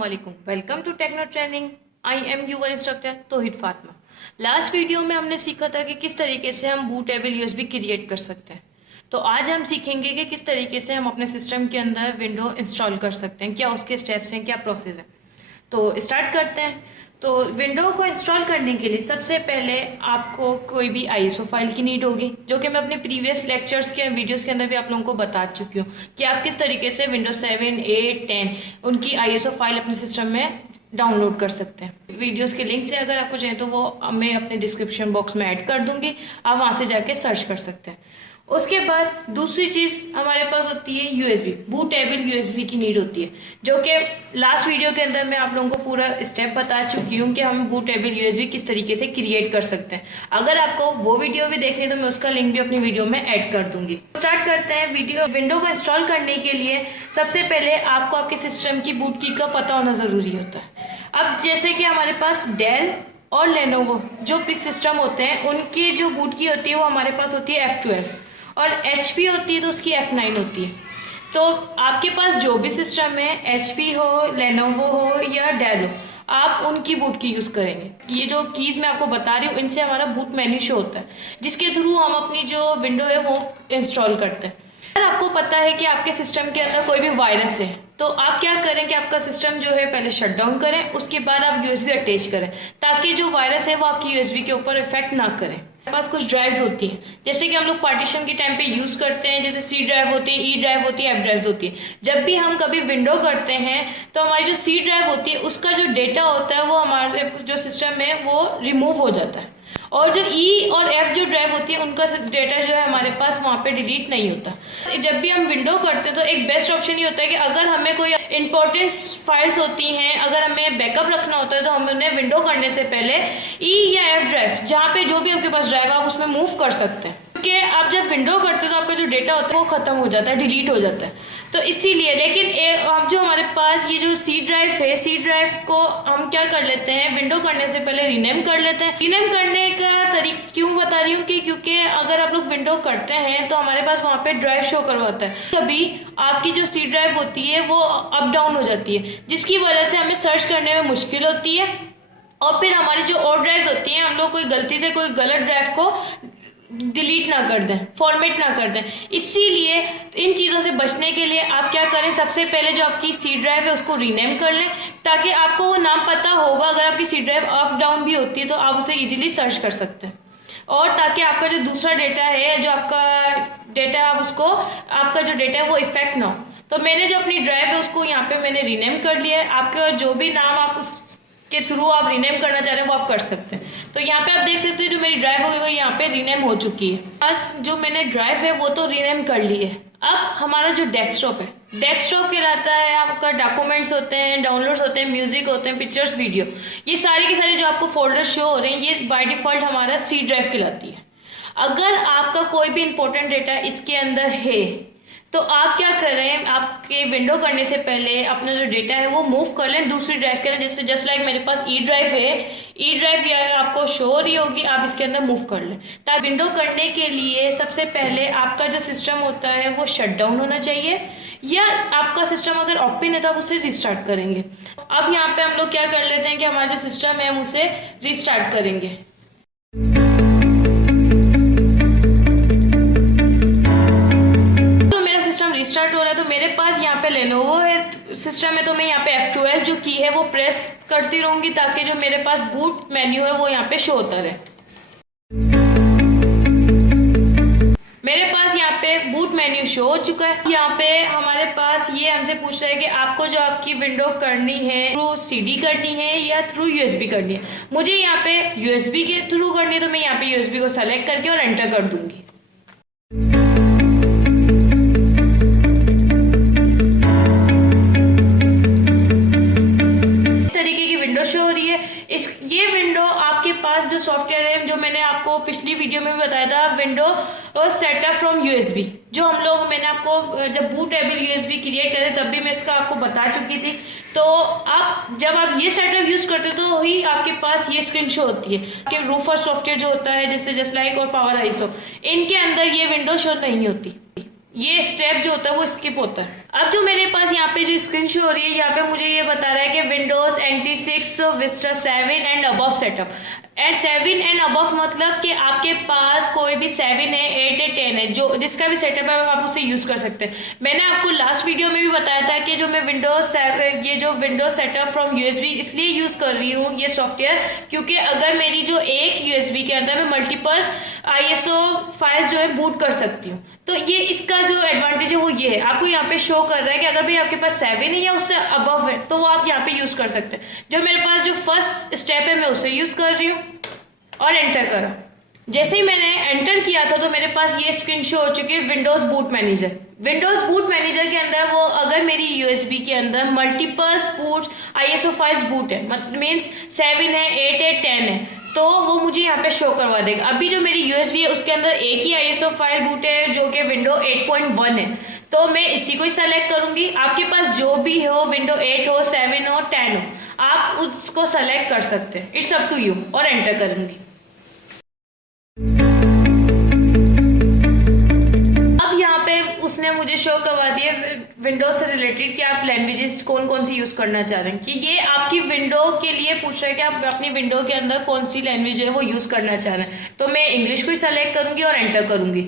अस्सलामुअलैकुम, welcome to techno training. I am your instructor Tauheed Fatima. Last video में हमने सीखा था कि किस तरीके से हम बूटेबल यूएसबी क्रिएट कर सकते हैं। तो आज हम सीखेंगे कि किस तरीके से हम अपने सिस्टम के अंदर विंडो इंस्टॉल कर सकते हैं, क्या उसके स्टेप्स हैं, क्या प्रोसेस है। तो स्टार्ट करते हैं। तो विंडो को इंस्टॉल करने के लिए सबसे पहले आपको कोई भी आईएसओ फाइल की नीड होगी, जो कि मैं अपने प्रीवियस लेक्चर्स के वीडियोस के अंदर भी आप लोगों को बता चुकी हूँ कि आप किस तरीके से विंडोज 7, 8, 10 उनकी आईएसओ फाइल अपने सिस्टम में डाउनलोड कर सकते हैं। वीडियोस के लिंक से अगर आपको चाहिए तो वो मैं अपने डिस्क्रिप्शन बॉक्स में ऐड कर दूंगी, आप वहां से जाके सर्च कर सकते हैं। उसके बाद दूसरी चीज हमारे पास होती है यूएसबी, बूटेबल यूएसबी की नीड होती है, जो कि लास्ट वीडियो के अंदर मैं आप लोगों को पूरा स्टेप बता चुकी हूँ कि हम बूटेबल यूएसबी किस तरीके से क्रिएट कर सकते हैं। अगर आपको वो वीडियो भी देखनी है तो मैं उसका लिंक भी अपनी वीडियो में ऐड कर दूंगी। स्टार्ट करते हैं। विंडो को इंस्टॉल करने के लिए सबसे पहले आपको आपके सिस्टम की बूट की का पता होना जरूरी होता है। अब जैसे कि हमारे पास डेल और लेनोवो जो भी सिस्टम होते हैं, उनकी जो बूट की होती है वो हमारे पास होती है F12 और HP होती है तो उसकी F9 होती है। तो आपके पास जो भी सिस्टम है, HP हो, लेनोवो हो या डेल हो, आप उनकी बूट की यूज करेंगे। ये जो कीज मैं आपको बता रही हूँ, इनसे हमारा बूट मेन्यू शो होता है, जिसके थ्रू हम अपनी जो विंडो है वो इंस्टॉल करते हैं। अगर आपको पता है कि आपके सिस्टम के अंदर कोई भी वायरस है, तो आप क्या करें कि आपका सिस्टम जो है पहले शट डाउन करें, उसके बाद आप यूएसबी अटैच करें, ताकि जो वायरस है वो आपकी यूएसबी के ऊपर इफेक्ट ना करे। हमारे पास कुछ ड्राइव्स होती हैं, जैसे कि हम लोग पार्टीशन के टाइम पे यूज करते हैं, जैसे C ड्राइव होती है, E ड्राइव होती है, F ड्राइव होती है। जब भी हम कभी विंडो करते हैं तो हमारी जो C ड्राइव होती है उसका जो डेटा होता है वो हमारे जो सिस्टम है वो रिमूव हो जाता है, और जो E और F जो ड्राइव होती है उनका डेटा जो है हमारे पास वहां पे डिलीट नहीं होता। जब भी हम विंडो करते हैं तो एक बेस्ट ऑप्शन ये होता है कि अगर हमें कोई इंपॉर्टेंट फाइल्स होती हैं, अगर हमें बैकअप रखना होता है, तो हम उन्हें विंडो करने से पहले E या F ड्राइव, जहाँ पे जो भी आपके पास ड्राइव आप उसमें मूव कर सकते हैं, क्योंकि आप जब विंडो करते हैं तो आपका जो डेटा होता है वो खत्म हो जाता है, डिलीट हो जाता है। तो इसीलिए, लेकिन अब जो हमारे पास ये जो C ड्राइव है, C ड्राइव को हम क्या कर लेते हैं, विंडो करने से पहले रीनेम कर लेते हैं। रीनेम करने का तरीका क्यों बता रही हूँ कि क्योंकि अगर आप लोग विंडो करते हैं तो हमारे पास वहां पे ड्राइव शो करवाता है, कभी आपकी जो C ड्राइव होती है वो अप डाउन हो जाती है, जिसकी वजह से हमें सर्च करने में मुश्किल होती है, और फिर हमारी जो और ड्राइव होती है, हम लोग कोई गलती से कोई गलत ड्राइव को डिलीट ना कर दें, फॉर्मेट ना कर दें। इसीलिए इन चीजों से बचने के लिए आप क्या करें, सबसे पहले जो आपकी C ड्राइव है उसको रीनेम कर लें, ताकि आपको वो नाम पता होगा। अगर आपकी C ड्राइव अप डाउन भी होती है तो आप उसे इजीली सर्च कर सकते हैं, और ताकि आपका जो दूसरा डेटा है, जो आपका डेटा आप उसको, आपका जो डेटा है वो इफेक्ट ना हो। तो मैंने जो अपनी ड्राइव है उसको यहाँ पे मैंने रीनेम कर लिया है। आपका जो भी नाम आप उसके थ्रू आप रीनेम करना चाह रहे हैं वो आप कर सकते हैं। तो यहाँ पे आप देख सकते हैं जो मेरी ड्राइव होगी वो यहाँ पे रीनेम हो चुकी है। बस जो मैंने ड्राइव है वो तो रीनेम कर ली है। अब हमारा जो डेस्कटॉप है, डेस्कटॉप कहलाता है, आपका डॉक्यूमेंट्स होते हैं, डाउनलोड्स होते हैं, म्यूजिक होते हैं, पिक्चर्स, वीडियो, ये सारे के सारे जो आपको फोल्डर शो हो रहे हैं, ये बाय डिफॉल्ट हमारा C ड्राइव कहलाती है। अगर आपका कोई भी इंपॉर्टेंट डेटा इसके अंदर है तो आप क्या करें, आपके विंडो करने से पहले अपना जो डेटा है वो मूव कर लें दूसरी ड्राइव के अंदर। जैसे जस्ट लाइक मेरे पास E ड्राइव है, E ड्राइव या आपको शो हो रही होगी, आप इसके अंदर मूव कर लें। ताकि विंडो करने के लिए सबसे पहले आपका जो सिस्टम होता है वो शट डाउन होना चाहिए, या आपका सिस्टम अगर ओपन है तो आप उसे रिस्टार्ट करेंगे। अब यहाँ पे हम लोग क्या कर लेते हैं कि हमारा जो सिस्टम है हम उसे रिस्टार्ट करेंगे। स्टार्ट हो रहा है तो मेरे पास यहाँ पे लेनोवो है सिस्टम है, तो मैं यहाँ पे F12 जो की है वो प्रेस करती रहूंगी, ताकि जो मेरे पास बूट मेन्यू है वो यहाँ पे शो होता रहे। मेरे पास यहाँ पे बूट मेन्यू शो हो चुका है। यहाँ पे हमारे पास ये हमसे पूछ रहा है कि आपको जो आपकी विंडो करनी है थ्रू CD करनी है या थ्रू USB करनी है। मुझे यहाँ पे USB के थ्रू करनी है, तो मैं यहाँ पे USB को सेलेक्ट करके और एंटर कर दूंगी। ये विंडो आपके पास जो सॉफ्टवेयर है, जो मैंने आपको पिछली वीडियो में भी बताया था, विंडो और सेटअप फ्रॉम USB, जो हम लोग, मैंने आपको जब बूटेबल USB क्रिएट करे तब भी मैं इसका आपको बता चुकी थी। तो आप जब आप ये सेटअप यूज करते तो ही आपके पास ये स्क्रीन शो होती है कि रूफर सॉफ्टवेयर जो होता है, जैसे जस्ट लाइक और पावर आईएसओ, इनके अंदर ये विंडो शो नहीं होती, ये स्टेप जो होता है वो स्किप होता है। अब जो मेरे पास यहाँ पे जो स्क्रीन शो हो रही है, यहाँ पे मुझे ये बता रहा है कि Windows NT6 Vista 7 and above setup. And 7 and above मतलब कि आपके पास कोई भी 7 है, 8 है, 10 है, जो जिसका भी सेटअप है आप उसे यूज कर सकते हैं। मैंने आपको लास्ट वीडियो में भी बताया था कि जो मैं विंडोज 7 ये जो विंडोज सेटअप फ्रॉम USB इसलिए यूज कर रही हूँ ये सॉफ्टवेयर, क्योंकि अगर मेरी जो एक USB के अंदर मैं मल्टीपल ISO फाइल्स जो है बूट कर सकती हूँ। तो ये इसका जो एडवांटेज है वो ये है, आपको यहाँ पे शो कर रहा है कि अगर भाई आपके पास 7 है या उससे अबव है तो वो आप यहाँ पे यूज कर सकते हैं। जो मेरे पास जो फर्स्ट स्टेप है मैं उसे यूज कर रही हूँ और एंटर करा। जैसे ही मैंने एंटर किया था तो मेरे पास ये स्क्रीन शो हो चुकी है Windows boot manager. Windows boot manager के अंदर वो अगर मेरी USB के अंदर multiple boot ISO files boot है, मतलब मीन्स 7 है, 8 है, 10 है, तो वो मुझे यहाँ पे शो करवा देगा। अभी जो मेरी USB है उसके अंदर एक ही ISO फाइल बूट है जो कि विंडो 8.1 है, तो मैं इसी को ही सेलेक्ट करूंगी। आपके पास जो भी हो, विंडो 8 हो, 7 हो, 10 हो, आप उसको सेलेक्ट कर सकते हैं। It's up to you. और एंटर करूंगी। अब यहाँ पे उसने मुझे शो करवा दिया विंडोज से रिलेटेड कि आप लैंग्वेजेस कौन कौन सी यूज करना चाह रहे हैं, कि ये आपकी विंडो के लिए पूछ रहा है कि आप अपनी विंडो के अंदर कौन सी लैंग्वेज जो है वो यूज करना चाह रहे हैं। तो मैं इंग्लिश को ही सेलेक्ट करूंगी और एंटर करूंगी।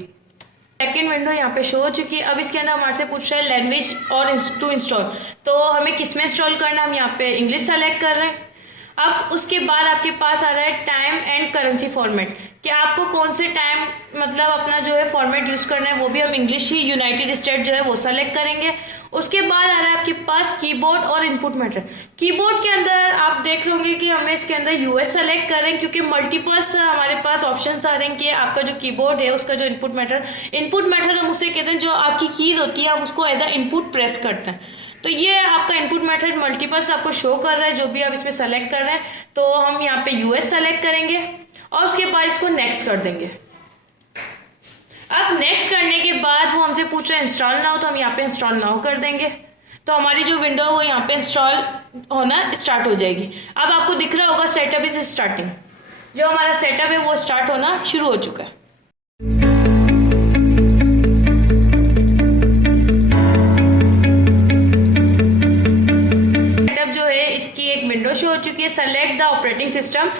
सेकेंड विंडो यहाँ पे शो हो चुकी है। अब इसके अंदर हमारे से पूछ रहा है लैंग्वेज और टू इंस्टॉल, तो हमें किस में इंस्टॉल करना है, हम यहाँ पे इंग्लिश सेलेक्ट कर रहे हैं। अब उसके बाद आपके पास आ रहा है टाइम एंड करेंसी फॉर्मेट, कि आपको कौन से टाइम मतलब अपना जो है फॉर्मेट यूज करना है, वो भी हम इंग्लिश ही यूनाइटेड स्टेट जो है वो सेलेक्ट करेंगे। उसके बाद आ रहा है आपके पास कीबोर्ड और इनपुट मेथड। कीबोर्ड के अंदर आप देख रहे कि हमें इसके अंदर US सेलेक्ट करें, क्योंकि मल्टीपल्स हमारे पास ऑप्शंस आ रहे हैं कि आपका जो कीबोर्ड है उसका जो इनपुट मेथड हम उसे कहते हैं, जो आपकी कीज होती है आप उसको एज अ इनपुट प्रेस करते हैं। तो ये आपका इनपुट मेथड मल्टीपल्स आपको शो कर रहा है जो भी आप इसमें सेलेक्ट कर रहे हैं। तो हम यहाँ पे US सेलेक्ट करेंगे और उसके बाद इसको नेक्स्ट कर देंगे। अब नेक्स्ट करने के बाद वो हमसे पूछ रहा है इंस्टॉल नाउ, तो हम यहाँ पे इंस्टॉल नाउ कर देंगे। तो हमारी जो विंडो है वो यहाँ पे इंस्टॉल होना स्टार्ट हो जाएगी। अब आपको दिख रहा होगा सेटअप इज स्टार्टिंग, जो हमारा सेटअप है वो स्टार्ट होना शुरू हो चुका है। जो है इसकी एक विंडो शो हो चुकी है। Select the operating system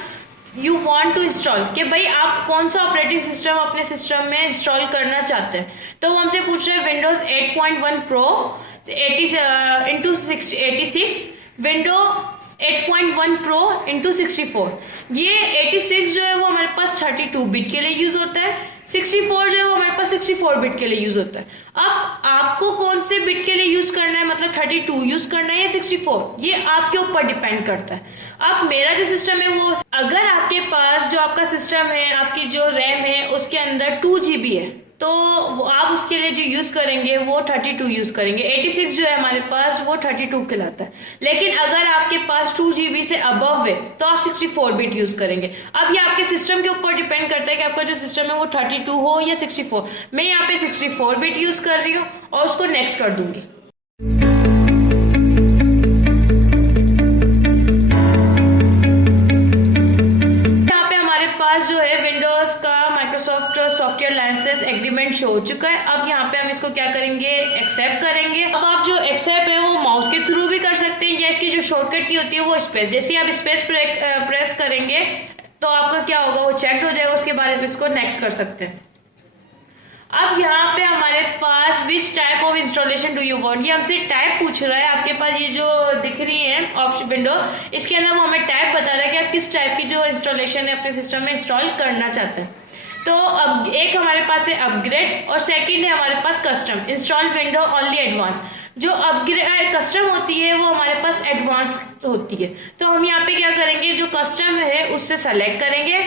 you want to install, कि भाई आप कौन सा ऑपरेटिंग सिस्टम अपने सिस्टम में इंस्टॉल करना चाहते हैं। तो वो हमसे पूछ रहे हैं Windows 8.1 pro 86, window 8.1 pro into 64। ये 86 जो है वो हमारे पास 32 बिट के लिए यूज होता है, 64 जो है वो हमारे पास 64 बिट के लिए यूज होता है। अब आपको कौन से बिट के लिए यूज करना है, मतलब 32 यूज करना है या 64, ये आपके ऊपर डिपेंड करता है। अब मेरा जो सिस्टम है वो, अगर आपके पास जो आपका सिस्टम है, आपकी जो रैम है उसके अंदर 2 GB है, तो आप उसके लिए जो यूज करेंगे वो 32 यूज करेंगे। 86 जो है हमारे पास वो 32 कहलाता है। लेकिन अगर आपके पास 2 GB से अबव है तो आप 64 बिट यूज करेंगे। अब ये आपके सिस्टम के ऊपर डिपेंड करता है कि आपका जो सिस्टम है वो 32 हो या 64। मैं यहाँ पे 64 बिट यूज कर रही हूँ और उसको नेक्स्ट कर दूंगी। यहाँ पे हमारे पास जो है विंडोज का Microsoft software licence agreement show हो चुका है। अब यहाँ पे हम इसको क्या करेंगे, एक्सेप्ट करेंगे। अब आप जो एक्सेप्ट है वो माउस के थ्रू भी कर सकते हैं, या इसकी जो शॉर्टकट की होती है वो स्पेस, जैसे आप स्पेस प्रेस करेंगे तो आपका क्या होगा, वो चेक हो जाएगा। उसके बाद आप इसको नेक्स्ट कर सकते हैं। अब यहाँ पे हमारे पास which type of installation do you want, ये हमसे टाइप पूछ रहा है। आपके पास ये जो दिख रही है ऑप्शन विंडो, इसके अंदर वो हमें टाइप बता रहा है कि आप किस टाइप की जो इंस्टॉलेशन है अपने सिस्टम में इंस्टॉल करना चाहते हैं। तो अब एक हमारे पास है अपग्रेड और सेकंड है हमारे पास custom. Install window only advance, जो अपग्रेड कस्टम होती है वो हमारे पास एडवांस होती है। तो हम यहाँ पे क्या करेंगे, जो कस्टम है उससे सेलेक्ट करेंगे।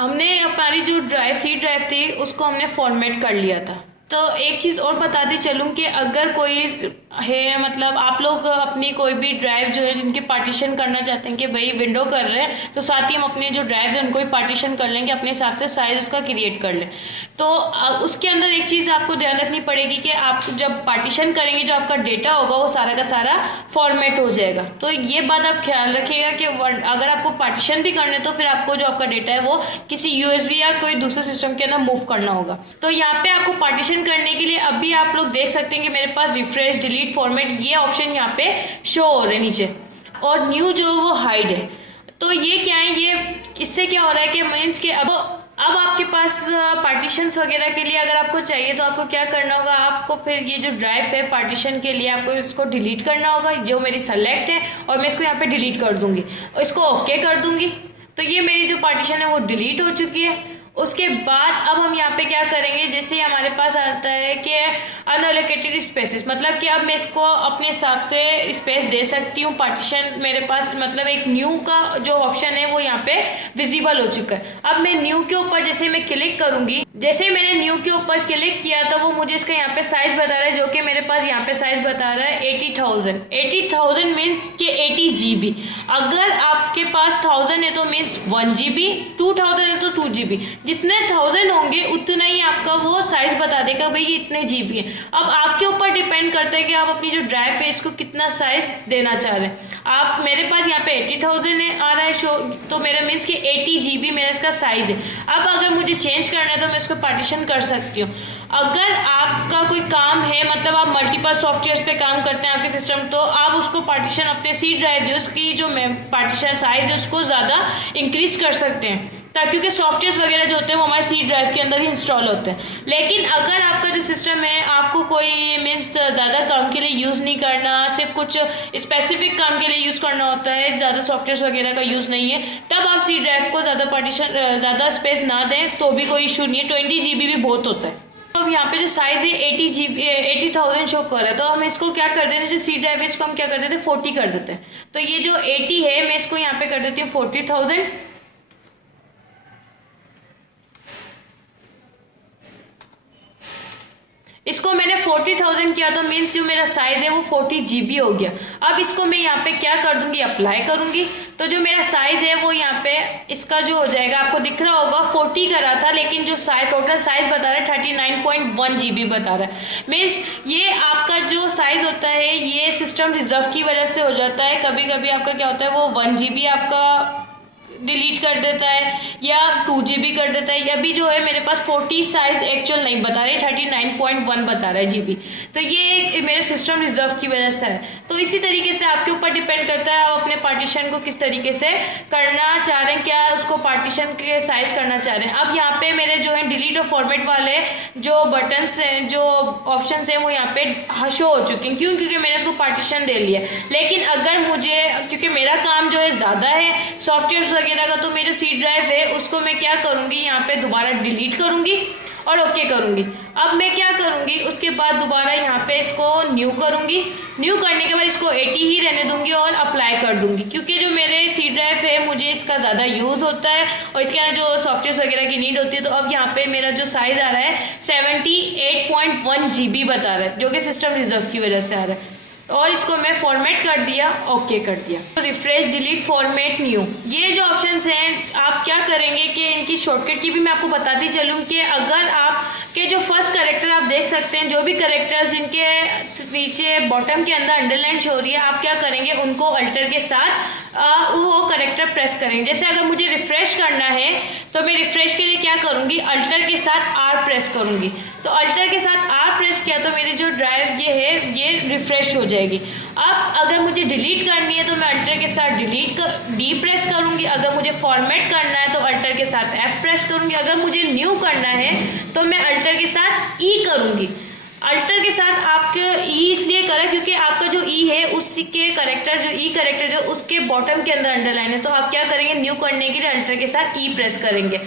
हमने हमारी जो सी ड्राइव थी उसको हमने फॉर्मेट कर लिया था। तो एक चीज़ और बताती चलूँ कि अगर कोई है, मतलब आप लोग अपनी कोई भी ड्राइव जो है जिनकी पार्टीशन करना चाहते हैं कि भाई विंडो कर रहे हैं, तो साथ ही हम अपने जो ड्राइव है उनको भी पार्टीशन कर लेंगे, अपने हिसाब से साइज उसका क्रिएट कर लें। तो उसके अंदर एक चीज़ आपको ध्यान रखनी पड़ेगी कि आप जब पार्टीशन करेंगे जो आपका डेटा होगा वो सारा का सारा फॉर्मेट हो जाएगा। तो ये बात आप ख्याल रखिएगा कि अगर आपको पार्टीशन भी करना है तो फिर आपको जो आपका डेटा है वो किसी USB या कोई दूसरे सिस्टम के अंदर मूव करना होगा। तो यहाँ पे आपको पार्टीशन पार्टीशन करने के लिए अभी आप लोग देख सकते हैं कि मेरे पास रिफ्रेश, डिलीट, फॉर्मेट ये ऑप्शन यहाँ पे शो हो रहे हैं नीचे, और न्यू जो वो हाइड है। तो ये क्या है, ये इससे क्या हो रहा है कि मीन्स के अब आपके पास पार्टीशंस वगैरह के लिए अगर आपको चाहिए तो आपको क्या करना होगा, आपको फिर ये जो ड्राइव है पार्टीशन के लिए आपको इसको डिलीट करना होगा, जो मेरी सेलेक्ट है, और मैं इसको यहाँ पे डिलीट कर दूंगी और इसको ओके कर दूंगी। तो ये मेरी जो पार्टीशन है वो डिलीट हो चुकी है। उसके बाद अब हम यहाँ पे क्या करेंगे, जैसे हमारे पास आता है कि अनएलोकेटेड स्पेसेस, मतलब कि अब मैं इसको अपने हिसाब से स्पेस दे सकती हूँ। पार्टीशन मेरे पास मतलब एक न्यू का जो ऑप्शन है वो यहाँ पे विजिबल हो चुका है। अब मैं न्यू के ऊपर जैसे मैं क्लिक करूंगी, जैसे मैंने न्यू के ऊपर क्लिक किया तो वो मुझे इसका यहाँ पे साइज बता रहा है, जो कि मेरे पास यहाँ पे साइज बता रहा है 80,000। 80,000 मीन्स के 80 GB। अगर आपके पास 1000 है तो मीन्स 1 GB, 2000 है तो 2 GB। जितने 1000 होंगे उतना ही आपका वो साइज बता देगा भाई ये इतने जीबी है। अब आपके ऊपर डिपेंड करता है कि आप अपनी जो ड्राइव है इसको कितना साइज देना चाह रहे हैं। आप मेरे पास यहाँ पे 80,000 है आ रहा है शो, तो मेरा मीन्स कि 80 GB मेरा इसका साइज है। अब अगर मुझे चेंज करना है तो मैं इसको पार्टीशन कर सकती हूँ। अगर आपका कोई काम है, मतलब आप मल्टीपल सॉफ्टवेयर पे काम करते हैं आपके सिस्टम, तो आप उसको पार्टीशन अपने सी ड्राइव जो उसकी जो पार्टीशन साइज है उसको ज़्यादा इंक्रीज कर सकते हैं, ताकि क्योंकि सॉफ्टवेयर वगैरह जो होते हैं वो हमारे सी ड्राइव के अंदर ही इंस्टॉल होते हैं। लेकिन अगर आपका जो सिस्टम है आपको कोई मीन्स ज़्यादा काम के लिए यूज़ नहीं करना, सिर्फ कुछ स्पेसिफिक काम के लिए यूज़ करना होता है, ज़्यादा सॉफ्टवेयर वगैरह का यूज़ नहीं है, तब आप सी ड्राइव को ज़्यादा पार्टीशन ज़्यादा स्पेस ना दें तो भी कोई इशू नहीं है। 20 GB भी बहुत होता है। तो अब यहाँ पे जो साइज है 80 GB 80,000 शो कर रहा है, तो हम इसको क्या कर देते हैं, जो सी ड्राइव है इसको हम क्या कर देते हैं 40 कर देते हैं। तो ये जो 80 है मैं इसको यहाँ पे कर देती हूँ 40,000। इसको मैंने 40,000 किया तो मीन्स जो मेरा साइज है वो 40 GB हो गया। अब इसको मैं यहाँ पे क्या कर दूंगी, अप्लाई करूंगी, तो जो मेरा साइज है वो यहाँ पे इसका जो हो जाएगा, आपको दिख रहा होगा 40 का रहा था, लेकिन जो साइज टोटल साइज बता रहा है 39.1 GB बता रहा है। मीन्स ये आपका जो साइज होता है ये सिस्टम रिजर्व की वजह से हो जाता है। कभी कभी आपका क्या होता है वो 1 GB आपका डिलीट कर देता है या 2 GB कर देता है। अभी जो है मेरे पास 40 साइज एक्चुअल नहीं बता रहे, 39.1 बता रहा है GB। तो ये मेरे सिस्टम रिजर्व की वजह से है। तो इसी तरीके से आपके ऊपर डिपेंड करता है आप अपने पार्टीशन को किस तरीके से करना चाह रहे हैं, क्या उसको पार्टीशन के साइज करना चाह रहे हैं। अब यहाँ पे मेरे जो है डिलीट और फॉर्मेट वाले जो बटन्स हैं, जो ऑप्शन है वो यहाँ पे शो हो चुके हैं। क्यों? क्योंकि मैंने इसको पार्टीशन दे लिया। लेकिन अगर मुझे, क्योंकि मेरा काम जो है ज्यादा है सॉफ्टवेयर वगैरह का, तो मेरी सी ड्राइव है उसको मैं क्या करूंगी, यहाँ पे दोबारा डिलीट करूंगी और ओके करूंगी। अब मैं क्या करूंगी, उसके बाद दोबारा यहाँ पे इसको न्यू करूंगी। न्यू करने के बाद इसको 80 ही रहने दूंगी और अप्लाई कर दूंगी, क्योंकि जो मेरे सी ड्राइव है मुझे इसका ज़्यादा यूज़ होता है और इसके अंदर जो सॉफ्टवेयर वगैरह की नीड होती है। तो अब यहाँ पे मेरा जो साइज आ रहा है 78.1 GB बता रहा है, जो कि सिस्टम रिजर्व की वजह से आ रहा है। और इसको मैं फॉर्मेट कर दिया, ओके कर दिया। तो रिफ्रेश, डिलीट, फॉर्मेट, न्यू, ये जो ऑप्शंस हैं आप क्या करेंगे कि इनकी शॉर्टकट की भी मैं आपको बताती चलूँ कि अगर आप के जो फर्स्ट कैरेक्टर आप देख सकते हैं, जो भी कैरेक्टर्स जिनके नीचे बॉटम के अंदर अंडरलाइन हो रही है, आप क्या करेंगे उनको अल्टर के साथ वो कैरेक्टर प्रेस करेंगे। जैसे अगर मुझे रिफ्रेश करना है तो मैं रिफ्रेश के लिए क्या करूंगी, अल्टर के साथ R प्रेस करूंगी। तो अल्टर के साथ R प्रेस किया तो मेरी जो ड्राइव ये है ये रिफ्रेश हो जाएगी। अब अगर मुझे डिलीट करनी है तो मैं अल्टर के साथ D प्रेस करूंगी। अगर मुझे फॉर्मेट करना है तो अल्टर के साथ F प्रेस करूंगी। अगर मुझे न्यू करना है तो मैं अल्टर के साथ E करूंगी। अल्टर के साथ आपके ई इसलिए करें क्योंकि आपका जो ई है उसके करेक्टर जो ई करेक्टर जो उसके बॉटम के अंदर अंडरलाइन है। तो आप क्या करेंगे, न्यू करने के लिए अल्टर के साथ ई प्रेस करेंगे।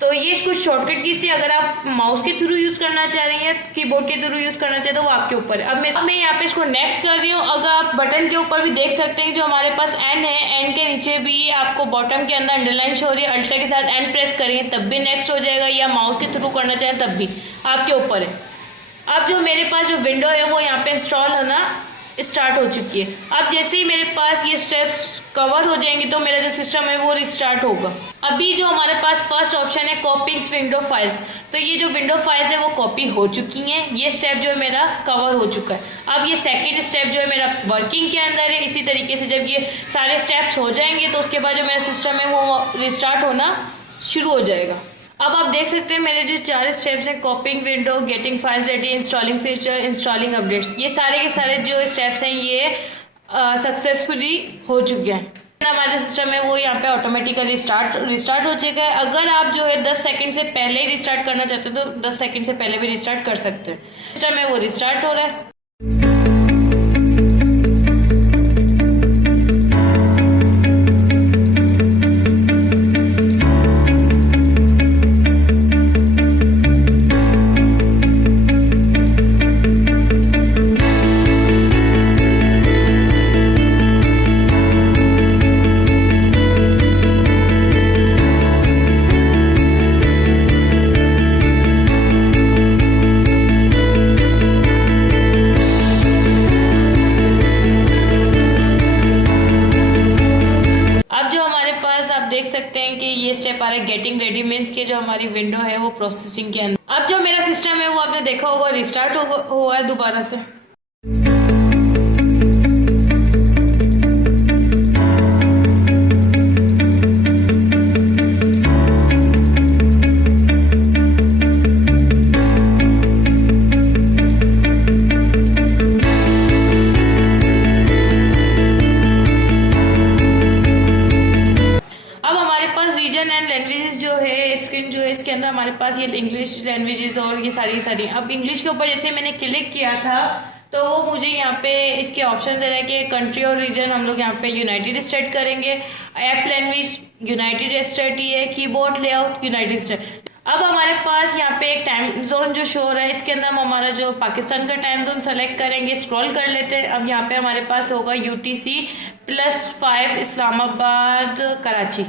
तो ये कुछ शॉर्टकट की थी। अगर आप माउस के थ्रू यूज करना चाह रही हैं, कीबोर्ड के थ्रू यूज करना चाहते तो वो आपके ऊपर है। अब मैं यहाँ पे इसको नेक्स्ट कर रही हूँ। अगर आप बटन के ऊपर भी देख सकते हैं जो हमारे पास एन है, एन के नीचे भी आपको बॉटम के अंदर अंडरलाइन शो हो रही है। अल्टर के साथ एन प्रेस करेंगे तब भी नेक्स्ट हो जाएगा, या माउस के थ्रू करना चाहें तब भी आपके ऊपर है। अब जो मेरे पास जो विंडो है वो यहाँ पे इंस्टॉल होना स्टार्ट हो चुकी है। अब जैसे ही मेरे पास ये स्टेप्स कवर हो जाएंगे तो मेरा जो सिस्टम है वो रिस्टार्ट होगा। अभी जो हमारे पास फर्स्ट ऑप्शन है कॉपिंग विंडो फाइल्स, तो ये जो विंडो फाइल्स है वो कॉपी हो चुकी हैं। ये स्टेप जो है मेरा कवर हो चुका है। अब ये सेकेंड स्टेप जो है मेरा वर्किंग के अंदर है। इसी तरीके से जब ये सारे स्टेप्स हो जाएंगे तो उसके बाद जो मेरा सिस्टम है वो रिस्टार्ट होना शुरू हो जाएगा। अब आप देख सकते हैं मेरे जो 4 स्टेप्स हैं, कॉपिंग window, getting files ready, installing feature, installing updates, ये सारे के सारे जो स्टेप्स हैं ये सक्सेसफुली हो चुके हैं। हमारा सिस्टम है वो यहाँ पे ऑटोमेटिकली रिस्टार्ट हो चुका है। अगर आप जो है 10 सेकंड से पहले ही रिस्टार्ट करना चाहते हैं तो 10 सेकंड से पहले भी रिस्टार्ट कर सकते हैं। सिस्टम है वो रिस्टार्ट हो रहा है। देख सकते हैं कि ये स्टेप आ रहा है गेटिंग रेडी, मीन्स के जो हमारी विंडो है वो प्रोसेसिंग के अंदर। अब जो मेरा सिस्टम है वो आपने देखा होगा रिस्टार्ट हुआ है दोबारा से। इसके अंदर हमारे पास ये इंग्लिश लैंग्वेजेस और ये सारी अब इंग्लिश के ऊपर जैसे मैंने क्लिक किया था तो वो मुझे यहाँ पे इसके ऑप्शन दे रहा है कि कंट्री और रीजन हम लोग यहाँ पे यूनाइटेड स्टेट करेंगे, ऐप लैंग्वेज यूनाइटेड स्टेट ही है, कीबोर्ड लेआउट यूनाइटेड स्टेट। अब हमारे पास यहाँ पे एक टाइम जोन जो शो हो रहा है, इसके अंदर हम हमारा जो पाकिस्तान का टाइम जोन सेलेक्ट करेंगे, स्क्रॉल कर लेते हैं। अब यहाँ पे हमारे पास होगा UTC+5 इस्लामाबाद कराची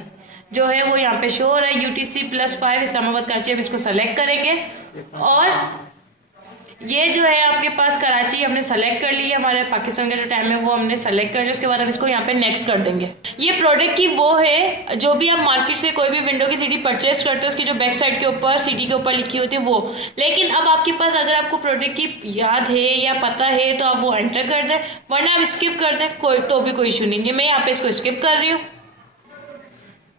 जो है वो यहाँ पे शो हो रहा है, UTC+5 इस्लामाबाद कराची। अब इसको सेलेक्ट करेंगे और ये जो है आपके पास कराची हमने सेलेक्ट कर ली है, हमारे पाकिस्तान का जो टाइम है वो हमने सेलेक्ट कर लिया। उसके बाद हम इसको यहाँ पे नेक्स्ट कर देंगे। ये प्रोडक्ट की वो है जो भी आप मार्केट से कोई भी विंडो की सीडी परचेस करते हो उसकी जो बैक साइड के ऊपर सीडी के ऊपर लिखी होती है वो। लेकिन अब आपके पास अगर आपको प्रोडक्ट की याद है या पता है तो आप वो एंटर कर दें, वरना आप स्किप कर दें, कोई तो भी कोई इशू नहीं है। मैं यहाँ पे इसको स्किप कर रही हूँ।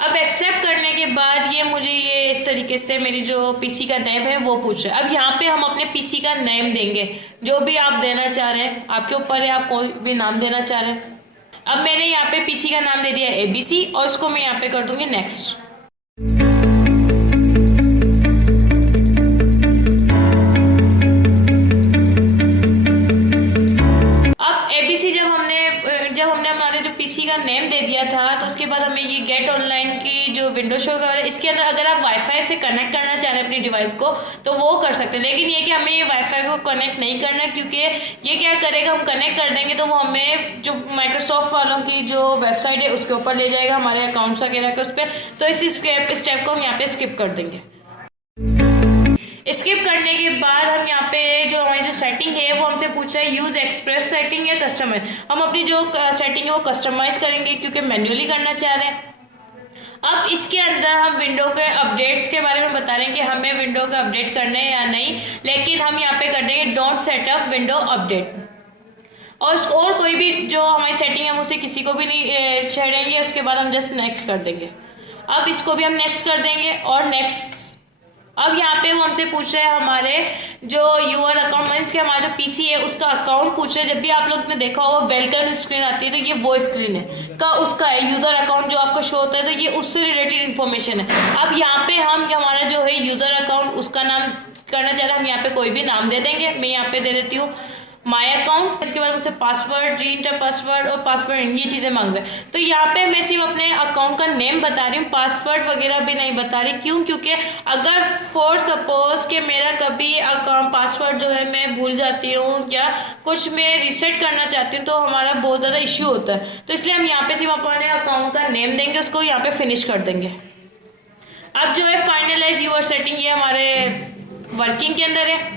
अब एक्सेप्ट करने के बाद ये मुझे ये इस तरीके से मेरी जो पीसी का नेम है वो पूछ रहा है। अब यहाँ पे हम अपने पीसी का नेम देंगे, जो भी आप देना चाह रहे हैं, आपके ऊपर है, आप कोई भी नाम देना चाह रहे हैं। अब मैंने यहाँ पे पीसी का नाम दे दिया ABC और इसको मैं यहाँ पे कर दूंगी नेक्स्ट। नेम दे दिया था तो उसके बाद हमें ये गेट ऑनलाइन की जो विंडो शो कर रहा है, इसके अंदर अगर आप वाईफाई से कनेक्ट करना चाह रहे हैं अपनी डिवाइस को तो वो कर सकते हैं। लेकिन ये कि हमें ये वाईफाई को कनेक्ट नहीं करना, क्योंकि ये क्या करेगा, हम कनेक्ट कर देंगे तो वो हमें जो माइक्रोसॉफ्ट वालों की जो वेबसाइट है उसके ऊपर ले जाएगा, हमारे अकाउंट्स वगैरह के उस पर। तो इस स्टेप को हम यहाँ पे स्किप कर देंगे। स्किप करने के बाद हम यहाँ पे जो हमारी जो सेटिंग है वो हमसे पूछ रहा है यूज एक्सप्रेस सेटिंग या कस्टमाइज। हम अपनी जो सेटिंग है वो कस्टमाइज करेंगे क्योंकि मैन्युअली करना चाह रहे हैं। अब इसके अंदर हम विंडो के अपडेट्स के बारे में बता रहे हैं कि हमें विंडो का अपडेट करना है या नहीं, लेकिन हम यहाँ पे कर देंगे डोंट सेटअप विंडो अपडेट। और कोई भी जो हमारी सेटिंग है उसे किसी को भी नहीं छेड़ेंगे। उसके बाद हम जस्ट नेक्स्ट कर देंगे। अब इसको भी हम नेक्स्ट कर देंगे और नेक्स्ट। अब यहाँ पे वो हमसे पूछ रहे हैं हमारे जो यूआर अकाउंट मीन्स के हमारा जो पीसी है उसका अकाउंट पूछ रहे हैं। जब भी आप लोग ने देखा होगा वेलकम स्क्रीन आती है तो ये वो स्क्रीन है का उसका है यूजर अकाउंट जो आपका शो होता है, तो ये उससे रिलेटेड इन्फॉर्मेशन है। अब यहाँ पे हम हमारा जो है यूजर अकाउंट उसका नाम करना चाह रहे हैं, हम यहाँ पे कोई भी नाम दे देंगे। मैं यहाँ पे दे देती हूँ माई अकाउंट। इसके बाद मुझसे पासवर्ड, री इंटर पासवर्ड और पासवर्ड ये चीजें मांग रहे हैं। तो यहाँ पे मैं सिर्फ अपने अकाउंट का नेम बता रही हूँ, पासवर्ड वगैरह भी नहीं बता रही। क्यों? क्योंकि अगर फॉर सपोज कि मेरा कभी अकाउंट पासवर्ड जो है मैं भूल जाती हूँ या कुछ मैं रिसेट करना चाहती हूँ तो हमारा बहुत ज्यादा इश्यू होता है। तो इसलिए हम यहाँ पे सिर्फ अपने अकाउंट का नेम देंगे, उसको यहाँ पे फिनिश कर देंगे। अब जो है फाइनलाइज यूर सेटिंग, ये हमारे वर्किंग के अंदर है।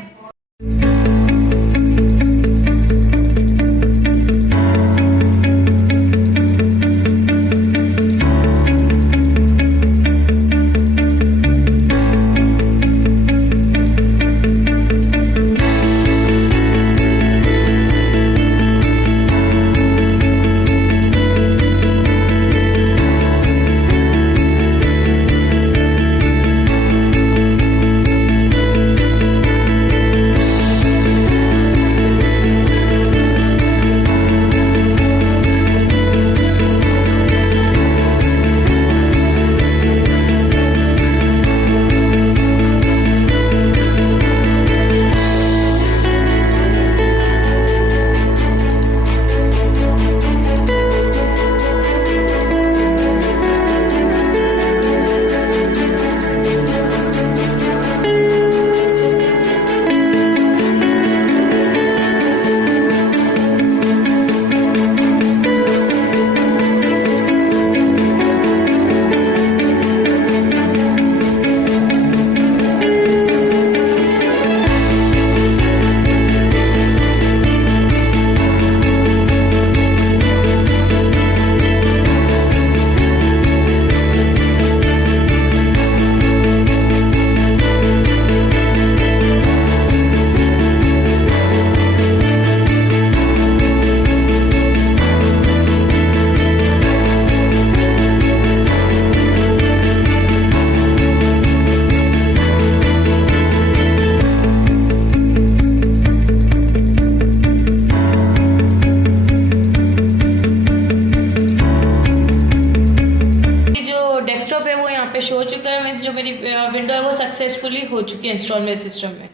सक्सेसफुली हो चुकी है इंस्टॉल मेरे सिस्टम में।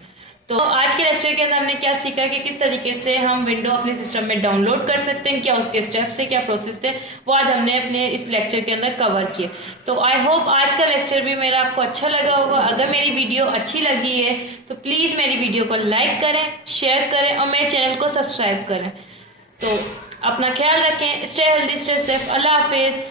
तो आज के लेक्चर के अंदर हमने क्या सीखा कि किस तरीके से हम विंडो अपने सिस्टम में डाउनलोड कर सकते हैं, क्या उसके स्टेप्स है, क्या प्रोसेस थे, वो आज हमने अपने इस लेक्चर के अंदर कवर किए। तो आई होप आज का लेक्चर भी मेरा आपको अच्छा लगा होगा। अगर मेरी वीडियो अच्छी लगी है तो प्लीज़ मेरी वीडियो को लाइक करें, शेयर करें और मेरे चैनल को सब्सक्राइब करें। तो अपना ख्याल रखें, स्टे हेल्दी, स्टे सेफ, अल्लाह हाफिज़।